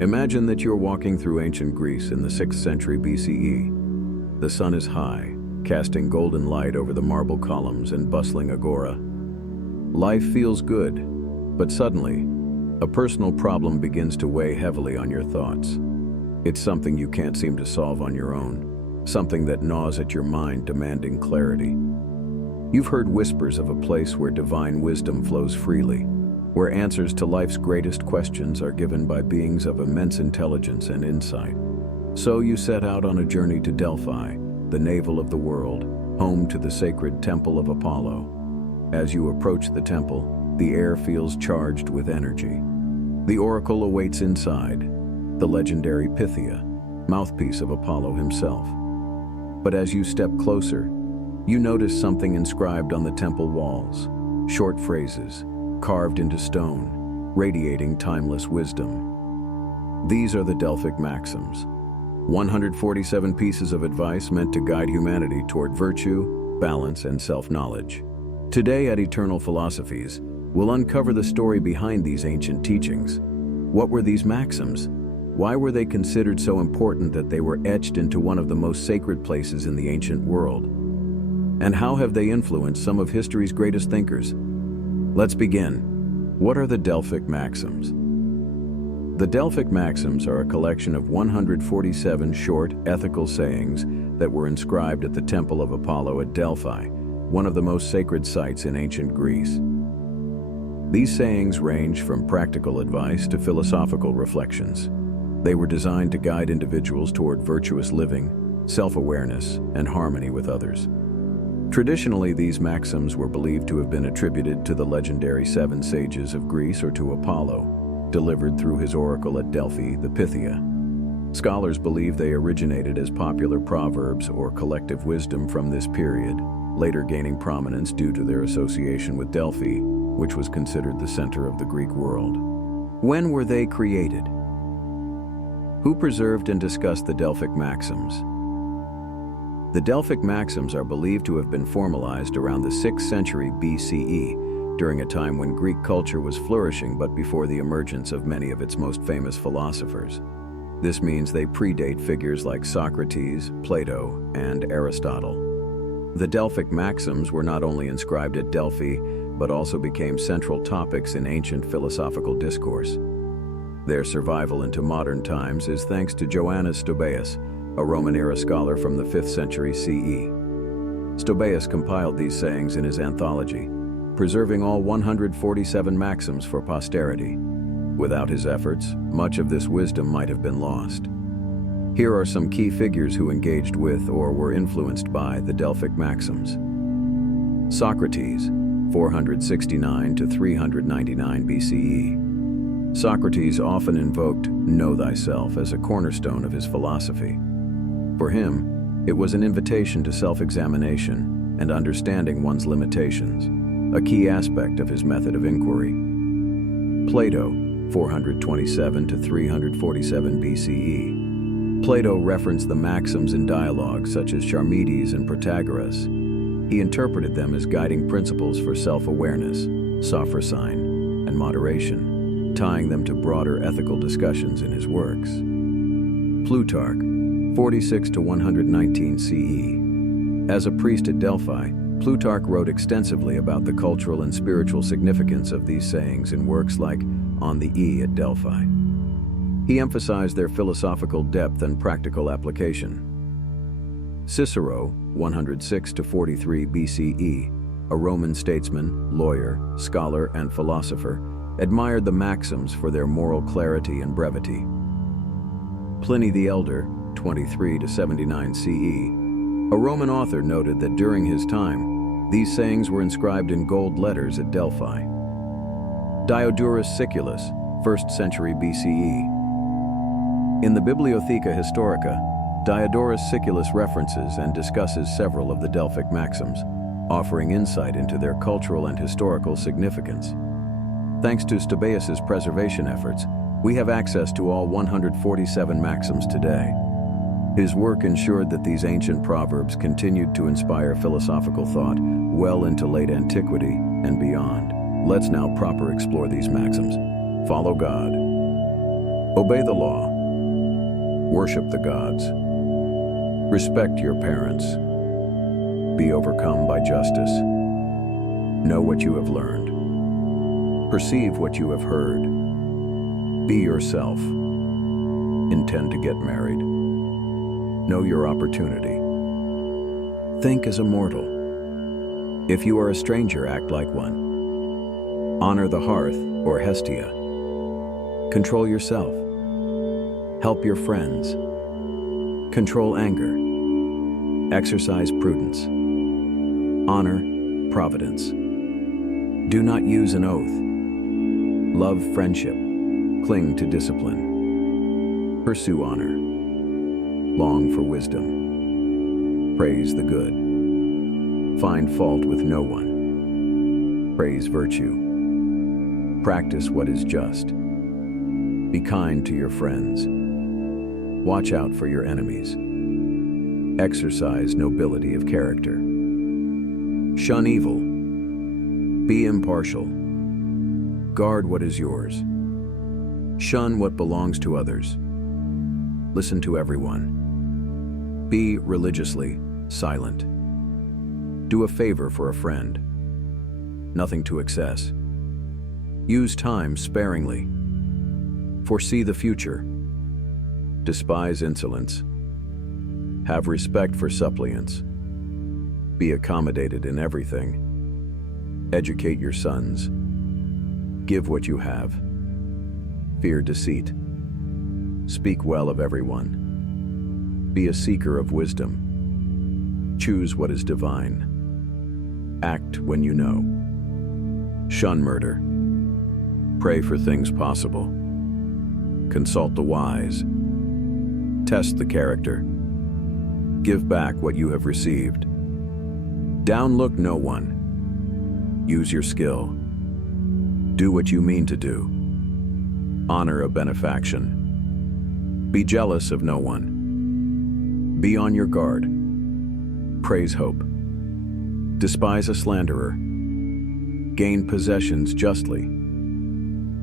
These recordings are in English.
Imagine that you're walking through ancient Greece in the 6th century BCE. The sun is high, casting golden light over the marble columns and bustling agora. Life feels good, but suddenly, a personal problem begins to weigh heavily on your thoughts. It's something you can't seem to solve on your own, something that gnaws at your mind, demanding clarity. You've heard whispers of a place where divine wisdom flows freely, where answers to life's greatest questions are given by beings of immense intelligence and insight. So you set out on a journey to Delphi, the navel of the world, home to the sacred temple of Apollo. As you approach the temple, the air feels charged with energy. The oracle awaits inside, the legendary Pythia, mouthpiece of Apollo himself. But as you step closer, you notice something inscribed on the temple walls, short phrases, carved into stone, radiating timeless wisdom. These are the Delphic Maxims, 147 pieces of advice meant to guide humanity toward virtue, balance, and self-knowledge. Today at Eternal Philosophies, we'll uncover the story behind these ancient teachings. What were these maxims? Why were they considered so important that they were etched into one of the most sacred places in the ancient world? And how have they influenced some of history's greatest thinkers? Let's begin. What are the Delphic Maxims? The Delphic Maxims are a collection of 147 short, ethical sayings that were inscribed at the Temple of Apollo at Delphi, one of the most sacred sites in ancient Greece. These sayings range from practical advice to philosophical reflections. They were designed to guide individuals toward virtuous living, self-awareness, and harmony with others. Traditionally, these maxims were believed to have been attributed to the legendary 7 sages of Greece or to Apollo, delivered through his oracle at Delphi, the Pythia. Scholars believe they originated as popular proverbs or collective wisdom from this period, later gaining prominence due to their association with Delphi, which was considered the center of the Greek world. When were they created? Who preserved and discussed the Delphic Maxims? The Delphic Maxims are believed to have been formalized around the 6th century BCE, during a time when Greek culture was flourishing but before the emergence of many of its most famous philosophers. This means they predate figures like Socrates, Plato, and Aristotle. The Delphic Maxims were not only inscribed at Delphi, but also became central topics in ancient philosophical discourse. Their survival into modern times is thanks to Joannes Stobaeus, a Roman-era scholar from the 5th century CE. Stobaeus compiled these sayings in his anthology, preserving all 147 maxims for posterity. Without his efforts, much of this wisdom might have been lost. Here are some key figures who engaged with or were influenced by the Delphic Maxims. Socrates, 469 to 399 BCE. Socrates often invoked "know thyself" as a cornerstone of his philosophy. For him, it was an invitation to self-examination and understanding one's limitations, a key aspect of his method of inquiry. Plato, 427 to 347 BCE. Plato referenced the maxims in dialogues such as Charmides and Protagoras. He interpreted them as guiding principles for self-awareness, sophrosyne, and moderation, tying them to broader ethical discussions in his works. Plutarch, 46 to 119 CE. As a priest at Delphi, Plutarch wrote extensively about the cultural and spiritual significance of these sayings in works like On the E at Delphi. He emphasized their philosophical depth and practical application. Cicero, 106 to 43 BCE, a Roman statesman, lawyer, scholar, and philosopher, admired the maxims for their moral clarity and brevity. Pliny the Elder, 23 to 79 CE, a Roman author, noted that during his time, these sayings were inscribed in gold letters at Delphi. Diodorus Siculus, 1st century BCE. In the Bibliotheca Historica, Diodorus Siculus references and discusses several of the Delphic Maxims, offering insight into their cultural and historical significance. Thanks to Stobaeus' preservation efforts, we have access to all 147 maxims today. His work ensured that these ancient proverbs continued to inspire philosophical thought well into late antiquity and beyond. Let's now proper explore these maxims. Follow God. Obey the law. Worship the gods. Respect your parents. Be overcome by justice. Know what you have learned. Perceive what you have heard. Be yourself. Intend to get married. Know your opportunity. Think as a mortal. If you are a stranger, act like one. Honor the hearth or Hestia. Control yourself. Help your friends. Control anger. Exercise prudence. Honor providence. Do not use an oath. Love friendship. Cling to discipline. Pursue honor. Long for wisdom. Praise the good. Find fault with no one. Praise virtue. Practice what is just. Be kind to your friends. Watch out for your enemies. Exercise nobility of character. Shun evil. Be impartial. Guard what is yours. Shun what belongs to others. Listen to everyone. Be religiously silent. Do a favor for a friend. Nothing to excess. Use time sparingly. Foresee the future. Despise insolence. Have respect for suppliants. Be accommodated in everything. Educate your sons. Give what you have. Fear deceit. Speak well of everyone. Be a seeker of wisdom. Choose what is divine. Act when you know. Shun murder. Pray for things possible. Consult the wise. Test the character. Give back what you have received. Downlook no one. Use your skill. Do what you mean to do. Honor a benefaction. Be jealous of no one. Be on your guard. Praise hope. Despise a slanderer. Gain possessions justly.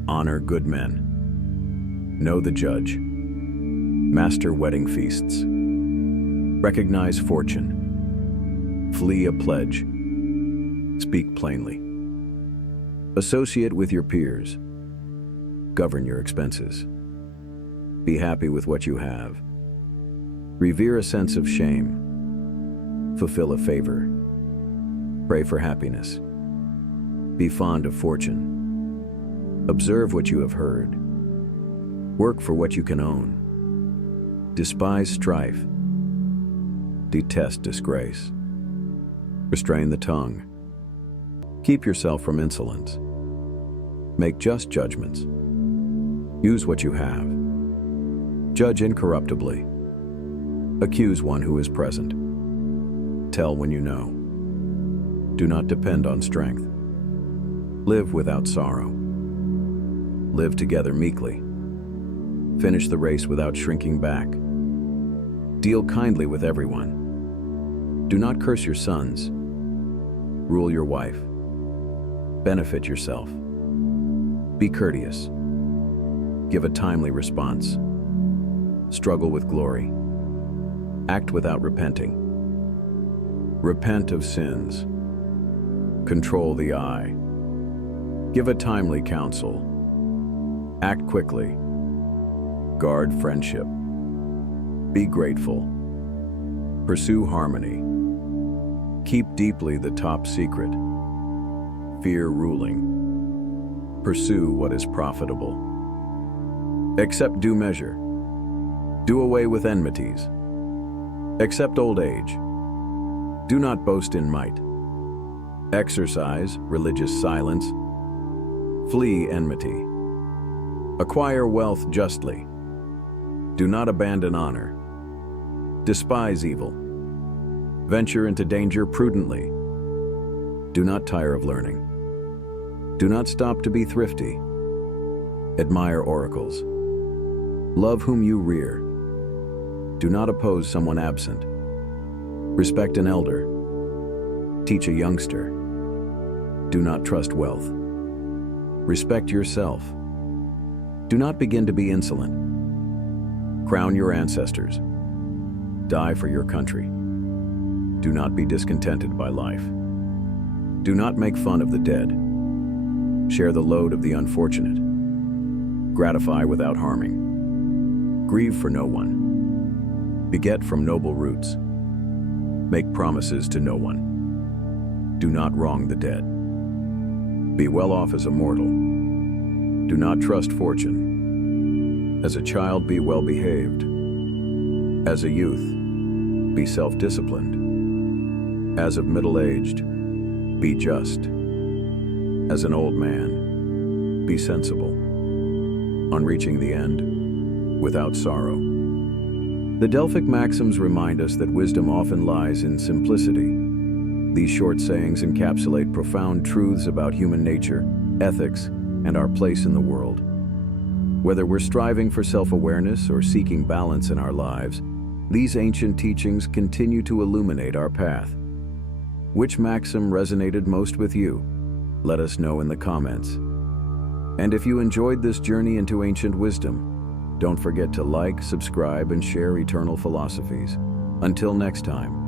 Honor good men. Know the judge. Master wedding feasts. Recognize fortune. Flee a pledge. Speak plainly. Associate with your peers. Govern your expenses. Be happy with what you have. Revere a sense of shame. Fulfill a favor. Pray for happiness. Be fond of fortune. Observe what you have heard. Work for what you can own. Despise strife. Detest disgrace. Restrain the tongue. Keep yourself from insolence. Make just judgments. Use what you have. Judge incorruptibly. Accuse one who is present. Tell when you know. Do not depend on strength. Live without sorrow. Live together meekly. Finish the race without shrinking back. Deal kindly with everyone. Do not curse your sons. Rule your wife. Benefit yourself. Be courteous. Give a timely response. Struggle with glory. Act without repenting. Repent of sins. Control the eye. Give a timely counsel. Act quickly. Guard friendship. Be grateful. Pursue harmony. Keep deeply the top secret. Fear ruling. Pursue what is profitable. Accept due measure. Do away with enmities. Accept old age. Do not boast in might. Exercise religious silence. Flee enmity. Acquire wealth justly. Do not abandon honor. Despise evil. Venture into danger prudently. Do not tire of learning. Do not stop to be thrifty. Admire oracles. Love whom you rear. Do not oppose someone absent. Respect an elder. Teach a youngster. Do not trust wealth. Respect yourself. Do not begin to be insolent. Crown your ancestors. Die for your country. Do not be discontented by life. Do not make fun of the dead. Share the load of the unfortunate. Gratify without harming. Grieve for no one. Beget from noble roots. Make promises to no one. Do not wrong the dead. Be well off as a mortal. Do not trust fortune. As a child, be well behaved. As a youth, be self-disciplined. As of middle-aged, be just. As an old man, be sensible. On reaching the end, without sorrow. The Delphic Maxims remind us that wisdom often lies in simplicity. These short sayings encapsulate profound truths about human nature, ethics, and our place in the world. Whether we're striving for self-awareness or seeking balance in our lives, these ancient teachings continue to illuminate our path. Which maxim resonated most with you? Let us know in the comments. And if you enjoyed this journey into ancient wisdom, don't forget to like, subscribe, and share Eternal Philosophies. Until next time.